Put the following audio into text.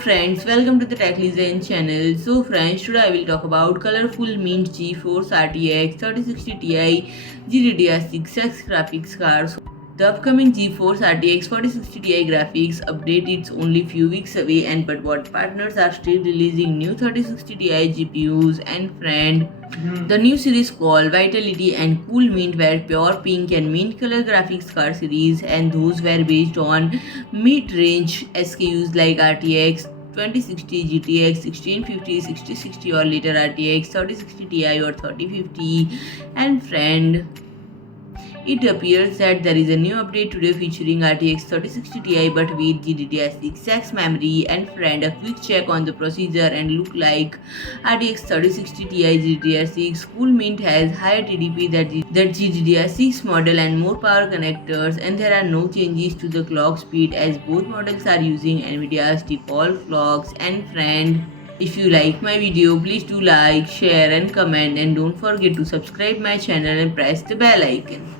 friends, welcome to the Tech Listen channel. So friends, today I will talk about colorful mint GeForce RTX 3060 Ti GDDR6X graphics cards. The upcoming GeForce RTX 4060 Ti graphics update is only few weeks away, and but what partners are still releasing new 3060 Ti GPUs. And friend, the new series called Vitality and Cool Mint were pure pink and mint color graphics card series, and those were based on mid-range SKUs like RTX 2060, GTX 1650, 6060 or later RTX 3060 Ti or 3050. And friend, it appears that there is a new update today featuring RTX 3060 Ti but with GDDR6X memory. And friend, a quick check on the procedure and look like RTX 3060 Ti GDDR6 Cool Mint has higher TDP that GDDR6 model and more power connectors, and there are no changes to the clock speed as both models are using NVIDIA's default clocks. And friend, if you like my video, please do like, share and comment, and don't forget to subscribe my channel and press the bell icon.